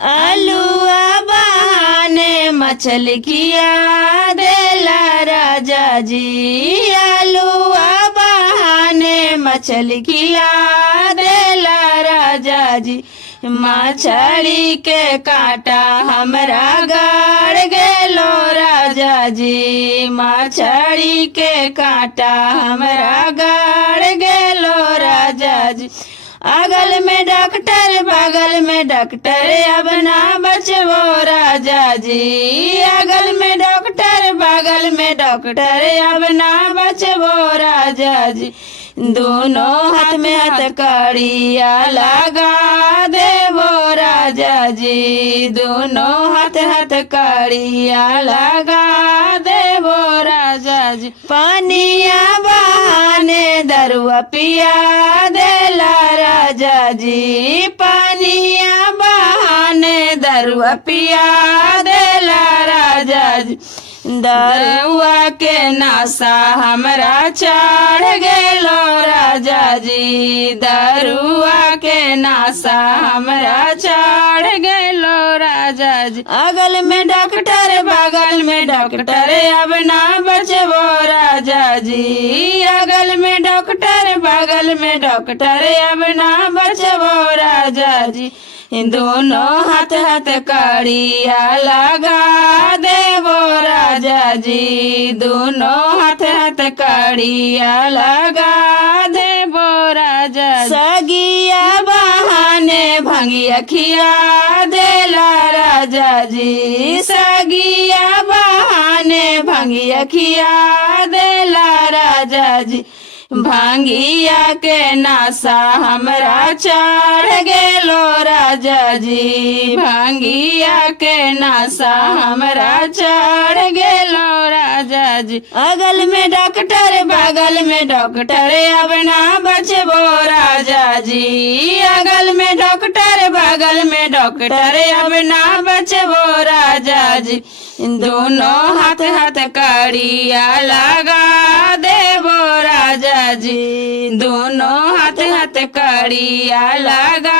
आलूआ बहाने मछली खिया देला राजा जी। आलूआ बहाने मछली खिया देला राजा जी। मछली के कांटा हमरा गड़ गेलो राजा जी। मछली के कांटा हमरा गड़ गेलो राजा जी। अगल में डॉक्टर बगल में डॉक्टर अब ना बचबो राजा जी। अगल में डॉक्टर बगल में डॉक्टर अब ना बचबो राजा जी। दोनों हाथ में हथकड़िया लगा देवो राजा जी। दोनों हाथ हथकड़िया लगा देवो राजा जी। पानिया बहाने दरुआ पिया देला राजा जी। पानिया बहाने दरुआ पिया देला राजा जी। दरुआ के नासा हमरा चढ़ गेलो राजा जी। दरुआ के नासा हमरा चढ़ गेलो राजा जी। अगल में डॉक्टर बगल में डॉक्टर अब ना बचबो राजा जी। अगल में डॉक्टर बगल में डॉक्टर अब ना बचबो राजा जी। दोनों हाथ हथकड़िया लगा देवो राजा जी। दोनों हाथ हथकड़िया लगा देवो राजा जी। सगिया बहाने भंगिया खिया देला राजा जी। सगिया बहाने भंगिया खिया देला राजा जी। भांगिया के नासा हमरा चढ़ गेलो राजा जी। भांगिया के नासा हमरा चढ़ गेलो राजा जी। अगल में डॉक्टर बगल में डॉक्टर अब ना बचबो राजा जी। अगल में डॉक्टर बगल में डॉक्टर अब ना बचबो राजा जी। दोनों हाथ हथकड़िया लगा देवो राजा जी। दोनों हाथ हथकड़िया लगा